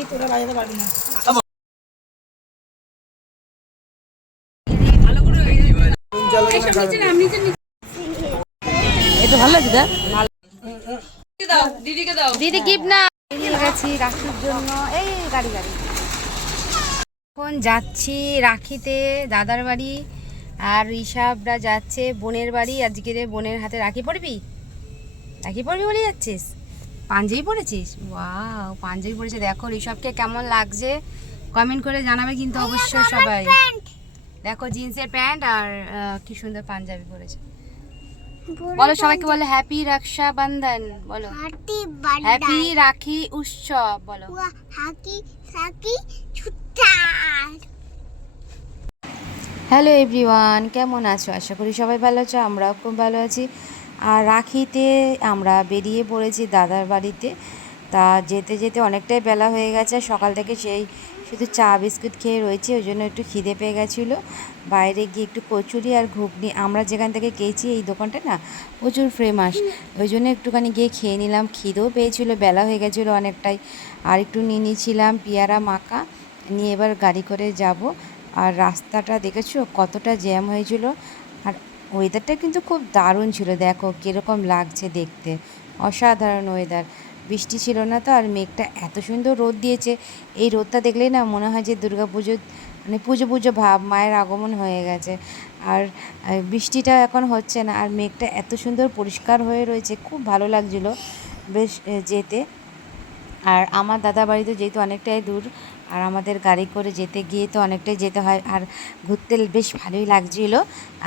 বাজাবি, তোরা বাজাতে পারবি না। এটা ভালো লাগছে দা। দিদিকে দাও, দিদি গিফট না গেছি রাখির জন্য। এই গাড়ি গাড়ি এখন যাচ্ছি রাখিতে দাদার বাড়ি, আর ঋষভরা যাচ্ছে বোনের বাড়ি। আজকে বোনের হাতে রাখি পরবি, রাখি পরবি বলে যাচ্ছিস? পাঞ্জাবি পরেছিস? ওয়াও, পাঞ্জাবি পরেছে। দেখো ঋষভকে কেমন লাগছে কমেন্ট করে জানাবে কিন্তু অবশ্যই সবাই। দেখো জিন্সের প্যান্ট আর কি সুন্দর পাঞ্জাবি পরেছে। বলো সবাইকে, বলো হ্যাপি রক্ষাবন্ধন, বলো হ্যাপি রাখি উৎসব, বলো হ্যালো এভরিওয়ান, কেমন আছো? আশা করি সবাই ভালো আছো, আমরাও খুব ভালো আছি। আর রাখিতে আমরা বেরিয়ে পড়েছি দাদার বাড়িতে। তা যেতে যেতে অনেকটাই বেলা হয়ে গেছে, সকাল থেকে সেই শুধু চা বিস্কুট খেয়ে রয়েছে, ওই জন্য একটু খিদে পেয়ে গেছিলো। বাইরে গিয়ে একটু কচুরি আর ঘুগনি, আমরা যেখান থেকে খেয়েছি এই দোকানটা না প্রচুর ফেমাস, ওই জন্য একটুখানি গিয়ে খেয়ে নিলাম। খিদেও পেয়েছিলো, বেলা হয়ে গেছিলো অনেকটাই। আর একটু নিয়ে নিয়েছিলাম পেয়ারা মাখা, নিয়ে এবার গাড়ি করে যাব। আর রাস্তাটা দেখেছো কতটা জ্যাম হয়েছিল, আর ওয়েদারটা কিন্তু খুব দারুণ ছিল। দেখো কীরকম লাগছে দেখতে, অসাধারণ ওয়েদার। বৃষ্টি ছিল না তো, আর মেঘটা এত সুন্দর রোদ দিয়েছে। এই রোদটা দেখলেই না মনে হয় যে দুর্গা পুজো মানে পুজো পুজো ভাব, মায়ের আগমন হয়ে গেছে। আর বৃষ্টিটা এখন হচ্ছে না, আর মেঘটা এত সুন্দর পরিষ্কার হয়ে রয়েছে, খুব ভালো লাগছিলো বেশ যেতে। আর আমার দাদা বাড়ি তো যেহেতু অনেকটাই দূর, আর আমাদের গাড়ি করে যেতে গিয়ে তো অনেকটাই যেতে হয়, আর ঘুরতে বেশ ভালোই লাগছিল।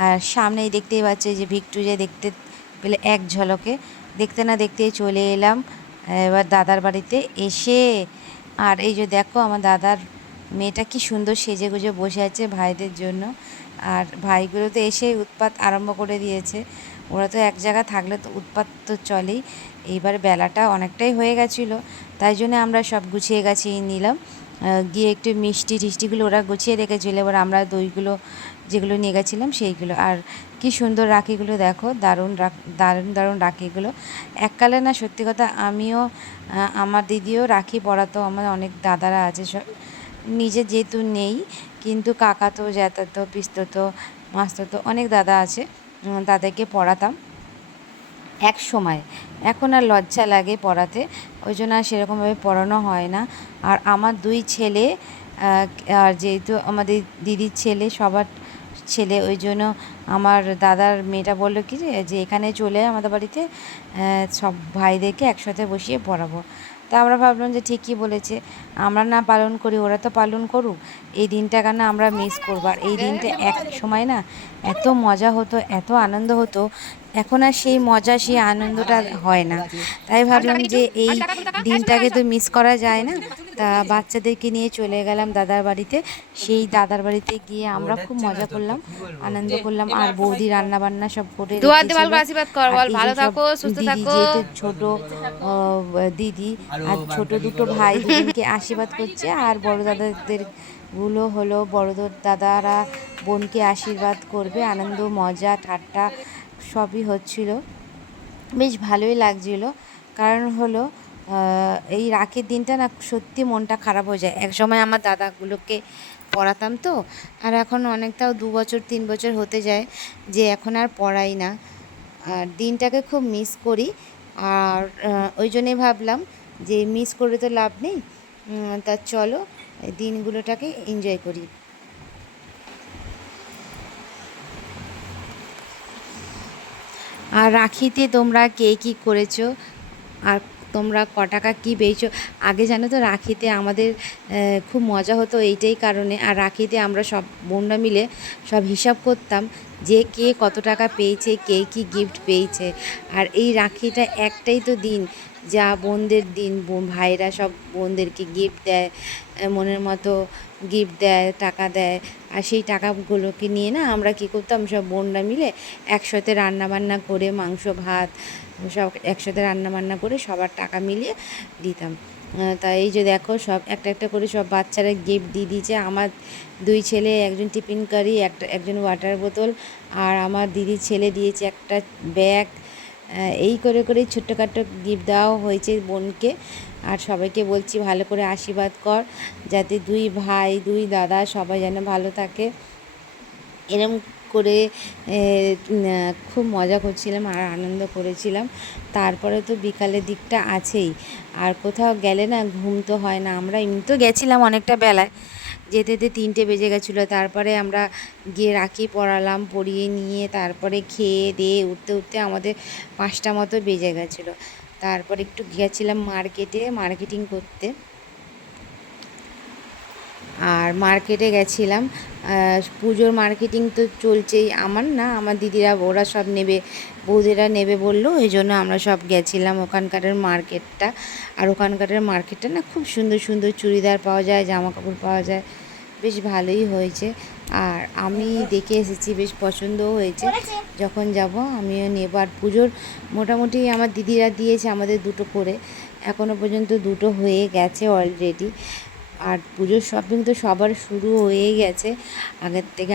আর সামনেই দেখতেই পাচ্ছি যে ভিক্টোরিয়া দেখতে পেলে এক ঝলকে, দেখতে না দেখতেই চলে এলাম এবার দাদার বাড়িতে এসে। আর এই যে দেখো আমার দাদার মেয়েটা কি সুন্দর সেজে গুজে বসে আছে ভাইদের জন্য। আর ভাইগুলো তো এসেই উৎপাত আরম্ভ করে দিয়েছে, ওরা তো এক জায়গায় থাকলে তো উৎপাত তো চলেই। এইবার বেলাটা অনেকটাই হয়ে গেছিলো, তাই জন্য আমরা সব গুছিয়ে গাছিয়ে নিলাম। গিয়ে একটু মিষ্টি টিষ্টিগুলো ওরা গুছিয়ে রেখেছিলো, এবার আমরা দইগুলো যেগুলো নিয়ে গেছিলাম সেইগুলো। আর কি সুন্দর রাখিগুলো দেখো, দারুণ দারুণ দারুণ রাখিগুলো। এককালে না সত্যি কথা আমিও আমার দিদিও রাখি পরাতো, আমার অনেক দাদারা আছে সব, নিজে যেহেতু নেই কিন্তু কাকাতো জ্যাঠাতো পিস্ততো মাস্তুতো অনেক দাদা আছে, তাদেরকে পড়াতাম এক সময়। এখন আর লজ্জা লাগে পড়াতে, ওই জন্য আর সেরকমভাবে পড়ানো হয় না। আর আমার দুই ছেলে, আর যেহেতু আমাদের দিদির ছেলে সবার ছেলে, ওই জন্য আমার দাদার মেয়েটা বললো কি যে এখানে চলে আমাদের বাড়িতে সব ভাইদেরকে একসাথে বসিয়ে পড়াবো। তা আমরা ভাবলাম যে ঠিকই বলেছে, আমরা না পালন করি ওরা তো পালন করুক, এই দিনটা কেন আমরা মিস করবো। আর এই দিনটা এক সময় না এত মজা হতো, এত আনন্দ হতো, এখন আর সেই মজা সেই আনন্দটা হয় না। তাই ভাবলাম যে এই দিনটাকে তো মিস করা যায় না। তা বাচ্চাদেরকে নিয়ে চলে গেলাম দাদার বাড়িতে। সেই দাদার বাড়িতে গিয়ে আমরা খুব মজা করলাম, আনন্দ করলাম। আর বৌদি রান্না বান্না সব করে দিদি যেহেতু ছোট দিদি আর ছোট দুটো ভাই দুজনকে আশীর্বাদ করছে, আর বড় দাদাদের গুলো হলো বড় দাদারা বোনকে আশীর্বাদ করবে। আনন্দ মজা ঠাট্টা সবই হচ্ছিল, বেশ ভালোই লাগছিল। কারণ হলো এই রাখির দিনটা না সত্যি মনটা খারাপ হয়ে যায়। এক সময় আমার দাদাগুলোকে পড়াতাম তো, আর এখন অনেকটাও 2 বছর 3 বছর হতে যায় যে এখন আর পড়াই না। আর দিনটাকে খুব মিস করি, আর ওই জন্যই ভাবলাম যে মিস করে তো লাভ নেই, তা চলো দিনগুলোটাকে এনজয় করি। আর রাখিতে তোমরা কে কী করেছো, আর তোমরা ক টাকা কী পেয়েছো? আগে জানো তো রাখিতে আমাদের খুব মজা হতো এইটাই কারণে। আর রাখিতে আমরা সব বোনরা মিলে সব হিসাব করতাম যে কে কত টাকা পেয়েছে, কে কী গিফট পেয়েছে। আর এই রাখিটা একটাই তো দিন যা বোনদের দিন, ভাইরা সব বোনদেরকে গিফট দেয়, মনের মতো গিফট দেয়, টাকা দেয়। আর সেই টাকাগুলোকে নিয়ে না আমরা কী করতাম, সব বোনরা মিলে একসাথে রান্নাবান্না করে মাংস ভাত সব একসাথে রান্নাবান্না করে সবার টাকা মিলিয়ে দিতাম। তাই এই যে দেখো সব একটা একটা করে সব বাচ্চারা গিফট দিয়ে দিয়েছে। আমার 2 ছেলে, একজন টিফিন কারি, একজন ওয়াটার বোতল, আর আমার দিদির ছেলে দিয়েছে একটা ব্যাগ, এই করে করেই ছোট্টখাট্টো গিফট দেওয়াও হয়েছে বোনকে। আর সবাইকে বলছি ভালো করে আশীর্বাদ কর, যাতে দুই ভাই দুই দাদা সবাই যেন ভালো থাকে। এরম করে খুব মজা করছিলাম আর আনন্দ করেছিলাম। তারপরে তো বিকালের দিকটা আছেই, আর কোথাও গেলে না ঘুম তো হয় না। আমরা এমনিতেও গেছিলাম অনেকটা বেলায়, যেতে যেতে 3টে বেজে গেছিলো। তারপরে আমরা গিয়ে রাখি পরালাম, পরিয়ে নিয়ে তারপরে খেয়ে দিয়ে উঠতে উঠতে আমাদের 5টা মতো বেজে গেছিলো। তারপরে একটু গেছিলাম মার্কেটে মার্কেটিং করতে, আর মার্কেটে গেছিলাম। পুজোর মার্কেটিং তো চলছেই, আমার না আমার দিদিরা ওরা সব নেবে, বৌদিরা নেবে বললো, এই জন্য আমরা সব গেছিলাম ওখানকারের মার্কেটটা। আর ওখানকারের মার্কেটটা না খুব সুন্দর সুন্দর চুড়িদার পাওয়া যায়, জামা কাপড় পাওয়া যায়, বেশ ভালোই হয়েছে। আর আমি দেখে এসেছি, বেশ পছন্দও হয়েছে। যখন যাব আমিও নেব। আর পুজোর মোটামুটি আমার দিদিরা দিয়েছে আমাদের 2টো করে, এখনও পর্যন্ত 2টো হয়ে গেছে অলরেডি। আর পুজোর শপিং তো সবার শুরু হয়ে গেছে আগের থেকে।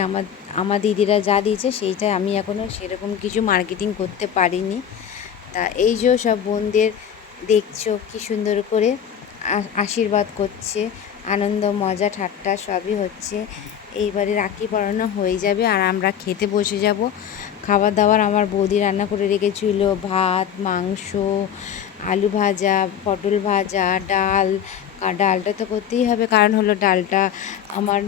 আমার দিদিরা যা দিয়েছে সেইটাই, আমি এখনও সেরকম কিছু মার্কেটিং করতে পারিনি। তা এই যে সব বোনদের দেখছো কি সুন্দর করে আশীর্বাদ করছে, আনন্দ মজা ঠাট্টা সবই হচ্ছে। এইবারে রাখি পরানো হয়ে যাবে আর আমরা খেতে বসে যাব। খাবার দাবার আমার বৌদি রান্না করে রেখেছিল, ভাত, মাংস, আলু ভাজা, পটল ভাজা, ডাল। আর ডালটা তো করতেই হবে, কারণ হলো ডালটা আমার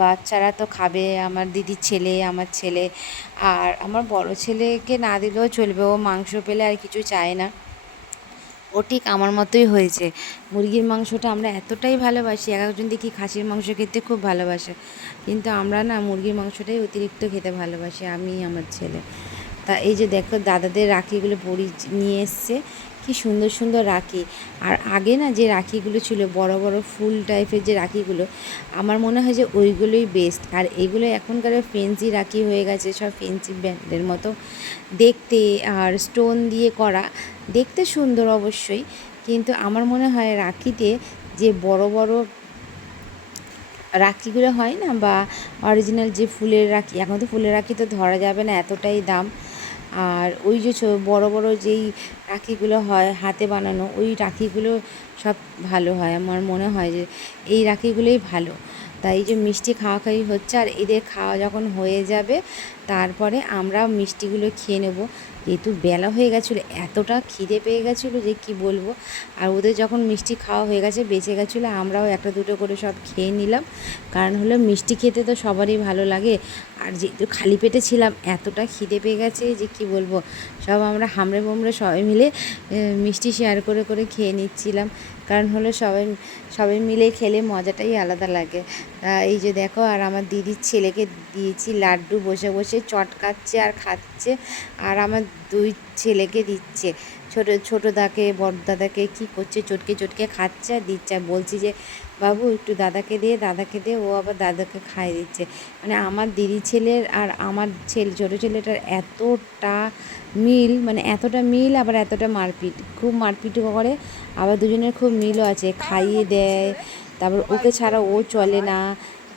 বাচ্চারা তো খাবে, আমার দিদির ছেলে, আমার ছেলে। আর আমার বড় ছেলেকে না দিলেও চলবে, ও মাংস পেলে আর কিছু চায় না। ও ঠিক আমার মতোই হয়েছে। মুরগির মাংসটা আমরা এতটাই ভালোবাসি, এক একজন দেখি খাসির মাংস খেতে খুব ভালোবাসে, কিন্তু আমরা না মুরগির মাংসটাই অতিরিক্ত খেতে ভালোবাসি, আমি আমার ছেলে। তা এই যে দেখো দাদাদের রাখিগুলো নিয়ে এসছে, কি সুন্দর সুন্দর রাখি। আর আগে না যে রাখিগুলো ছিল বড় বড় ফুল টাইপের যে রাখিগুলো, আমার মনে হয় যে ওইগুলোই বেস্ট। আর এগুলো এখনকার ফেন্সি রাখি হয়ে গেছে, সব ফেন্সি ব্যান্ডের মতো দেখতে, আর স্টোন দিয়ে করা, দেখতে সুন্দর অবশ্যই। কিন্তু আমার মনে হয় রাখিতে যে বড় বড় রাখিগুলো হয় না, বা অরিজিনাল যে ফুলের রাখি, এখন তো ফুলের রাখি তো ধরা যাবে না, এতটাই দাম। আর ওই যে বড় বড় যেই রাখিগুলো হয় হাতে বানানো, ওই রাখিগুলো সব ভালো হয়। আমার মনে হয় যে এই রাখিগুলোই ভালো। তাই এই যে মিষ্টি খাওয়াখাওয়ি হচ্ছে, আর এদের খাওয়া যখন হয়ে যাবে তারপরে আমরা মিষ্টিগুলো খেয়ে নেব। যেহেতু বেলা হয়ে গেছিলো, এতটা খিদে পেয়ে গেছিলো যে কি বলবো। আর ওদের যখন মিষ্টি খাওয়া হয়ে গেছে, বেঁচে গেছিলো, আমরাও একটা দুটো করে সব খেয়ে নিলাম। কারণ হলো মিষ্টি খেতে তো সবারই ভালো লাগে। আর যেহেতু খালি পেটে ছিলাম, এতটা খিদে পেয়ে গেছে যে কি বলবো। সব আমরা হামড়ে বমড়ে সবাই মিলে মিষ্টি শেয়ার করে করে খেয়ে নিচ্ছিলাম। কারণ হলো সবাই সবাই মিলে খেলে মজাটাই আলাদা লাগে। এই যে দেখো, আর আমার দিদির ছেলেকে দিয়েছি লাড্ডু, বসে বসে চটকাচ্ছে আর খাচ্ছে। আর আমার 2 ছেলেকে দিচ্ছে, ছোটো দাকে বড় দাদাকে কী করছে, চটকে চটকে খাচ্ছে আর দিচ্ছে। আর বলছি যে বাবু একটু দাদাকে দে, ও আবার দাদাকে খাইয়ে দিচ্ছে। মানে আমার দিদি ছেলের আর আমার ছোটো ছেলেটার এতটা মিল, মানে এতটা মিল, আবার এতটা মারপিট, খুব মারপিটও করে, আবার দুজনের খুব মিলও আছে, খাইয়ে দেয়। তারপর ওকে ছাড়া ও চলে না,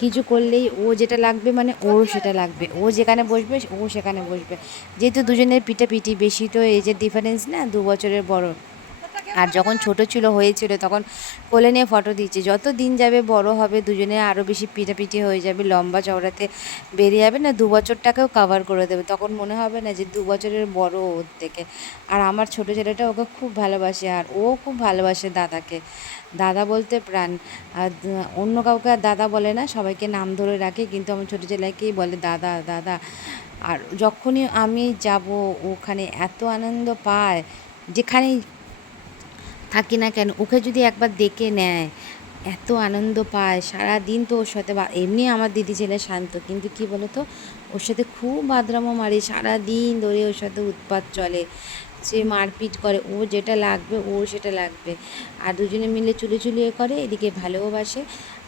কিছু করলেই ও যেটা লাগবে মানে ওরও সেটা লাগবে, ও যেখানে বসবে ও সেখানে বসবে। যেহেতু দুজনের পিটাপিটি, বেশি তো এজের ডিফারেন্স না, 2 বছরের বড়। আর যখন ছোট হয়েছিল তখন কোলে নিয়ে ফটো দিচ্ছে। যত দিন যাবে বড় হবে, দুজনে আরও বেশি পিটাপিটি হয়ে যাবে, লম্বা চওড়াতে বেরিয়ে যাবে না, 2 বছরটাকেও কভার করে দেবে। তখন মনে হবে না যে 2 বছরের বড় ওর থেকে। আর আমার ছোটো ছেলেটা ওকে খুব ভালোবাসে, আর ও খুব ভালোবাসে দাদাকে, দাদা বলতে প্রাণ। আর অন্য কাউকে আর দাদা বলে না, সবাইকে নাম ধরে রাখে, কিন্তু আমার ছোটো ছেলেকেই বলে দাদা দাদা। আর যখনই আমি যাব ওখানে এত আনন্দ পায়, যেখানেই থাকি না কেন, ওকে যদি একবার ডেকে নেয় এত আনন্দ পায়। সারাদিন তো ওর সাথে, এমনি আমার দিদি ছেলে শান্ত, কিন্তু কি বলো তো, ওর সাথে খুব বাদরামো মারি, সারাদিন ধরে ওর সাথে উৎপাত চলে, সে মারপিট করে, ও যেটা লাগবে ও সেটা লাগবে। আর দুজনে মিলে চুলিয়ে করে, এদিকে ভালোবাসে।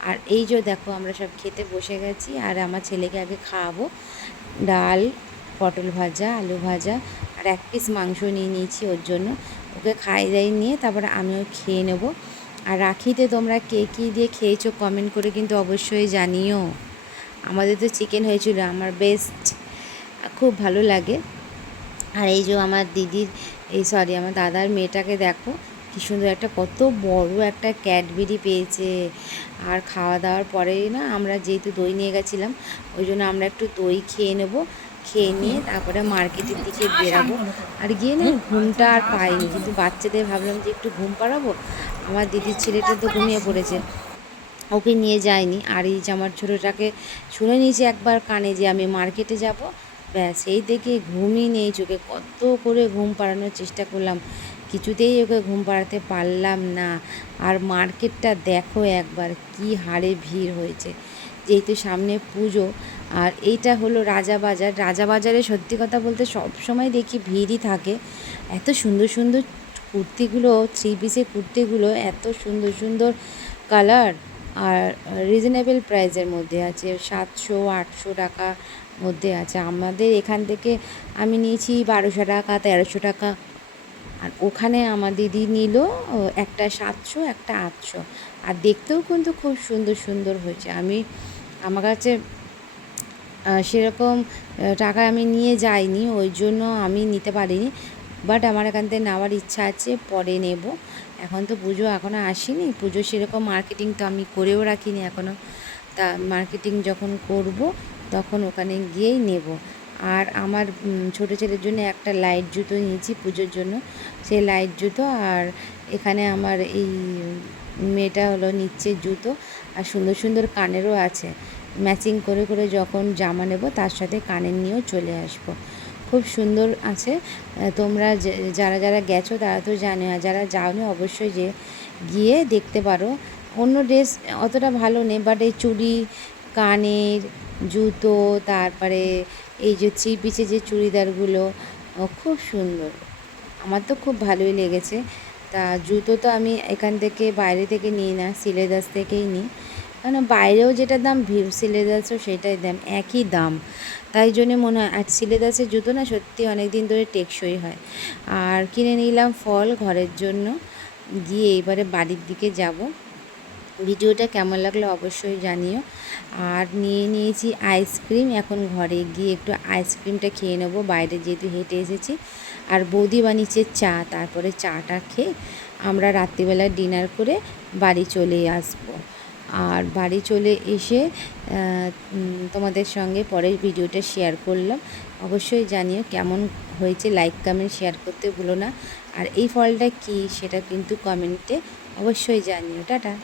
আর এই যে দেখো আমরা সব খেতে বসে গেছি, আর আমার ছেলেকে আগে খাওয়াবো। ডাল, পটল ভাজা, আলু ভাজা, আর 1 পিস মাংস নিয়ে নিয়েছি ওর জন্য। ওকে খাইয়ে দাইয়ে নিয়ে তারপরে আমিও খেয়ে নেব। আর রাখিতে তোমরা কে কী দিয়ে খেয়েছো কমেন্ট করে কিন্তু অবশ্যই জানিও। আমাদের তো চিকেন হয়েছিল, আমার বেস্ট, খুব ভালো লাগে। আর এই যে আমার দিদির আমার দাদার মেয়েটাকে দেখো কী সুন্দর একটা কত বড় একটা ক্যাডবেরি পেয়েছে। আর খাওয়া দাওয়ার পরেই না আমরা যেহেতু দই নিয়ে গেছিলাম, ওই জন্য আমরা একটু দই খেয়ে নেব। খেয়ে নিয়ে তারপরে মার্কেটের দিকে বেরাবো। আর গিয়ে না ঘুমটা আর পাইনি, কিন্তু বাচ্চাদের ভাবলাম যে একটু ঘুম পাড়াবো। আমার দিদির ছেলেটা তো ঘুমিয়ে পড়েছে, ওকে নিয়ে যায়নি। আর এই যে আমার ছোটোটাকে শুনে নিয়েছি একবার কানে যে আমি মার্কেটে যাব, ব্যাস সেই দেখে ঘুমই নেই চোখে। কত করে ঘুম পাড়ানোর চেষ্টা করলাম, কিছুতেই ওকে ঘুম পাড়াতে পারলাম না। আর মার্কেটটা দেখো একবার কি হারে ভিড় হয়েছে, যেহেতু সামনে পুজো। আর এইটা হলো রাজাবাজার। রাজাবাজারে সত্যি কথা বলতে সব সময় দেখি ভিড়ই থাকে। এত সুন্দর সুন্দর কুর্তিগুলো, থ্রি পিসের কুর্তিগুলো এত সুন্দর সুন্দর কালার, আর রিজনেবল প্রাইসের মধ্যে আছে, 700-800 টাকা মধ্যে আছে। আমাদের এখান থেকে আমি নিয়েছি 1200 টাকা, 1300 টাকা। আর ওখানে আমার দিদি নিল একটা 700, একটা 800। আর দেখতেও কিন্তু খুব সুন্দর সুন্দর হয়েছে। আমার কাছে সেরকম টাকা আমি নিয়ে যাইনি, ওই জন্য আমি নিতে পারিনি। বাট আমার এখান থেকে নেওয়ার ইচ্ছা আছে, পরে নেব। এখন তো পুজো এখনও আসেনি, পুজো সেরকম মার্কেটিং তো আমি করেও রাখিনি এখনও। তা মার্কেটিং যখন করব তখন ওখানে গিয়েই নেব। আর আমার ছোটো ছেলের জন্য একটা লাইট জুতো নিয়েছি পুজোর জন্য, সেই লাইট জুতো। আর এখানে আমার এই মেয়েটা হলো নিচ্ছে জুতো। আর সুন্দর সুন্দর কানেরও আছে, ম্যাচিং করে করে যখন জামা নেব তার সাথে কানের নিয়েও চলে আসবো। খুব সুন্দর আছে। তোমরা যারা যারা গেছো তারা তো জানো, আর যারা যাওনি অবশ্যই গিয়ে দেখতে পারো। অন্য ড্রেস অতটা ভালো নেই, বাট এই চুড়ি, কানের, জুতো, তারপরে এই যে থ্রি পিসের যে চুড়িদারগুলো খুব সুন্দর। আমার তো খুব ভালোই লেগেছে। তা জুতো তো আমি এখান থেকে বাইরে থেকে নিই না, সিলেদাস থেকেই নিই। কেন বাইরেও যেটা দাম সিলেদাসও সেটাই দাম, একই দাম। তাই জন্যে মনে হয়। আর সিলেদাসের জুতো না সত্যি অনেক দিন ধরে টেকসই হয়। আর কিনে নিলাম ফল ঘরের জন্য। গিয়ে এবারে বাড়ির দিকে যাব। ভিডিওটা কেমন লাগলো অবশ্যই জানিও। আর নিয়ে নিয়েছি আইসক্রিম, এখন ঘরে গিয়ে একটু আইসক্রিমটা খেয়ে নেবো, বাইরে যেহেতু হেঁটে এসেছি। আর বৌদি বানিয়েছে চা, তারপরে চাটা খেয়ে আমরা রাত্রিবেলা ডিনার করে বাড়ি চলে আসবো। আর বাড়ি চলে এসে তোমাদের সঙ্গে পরের ভিডিওটা শেয়ার করলাম। অবশ্যই জানিও কেমন হয়েছে, লাইক কমেন্ট শেয়ার করতে ভুলো না। আর এই ফলটা কী সেটা কিন্তু কমেন্টে অবশ্যই জানিও। টাটা।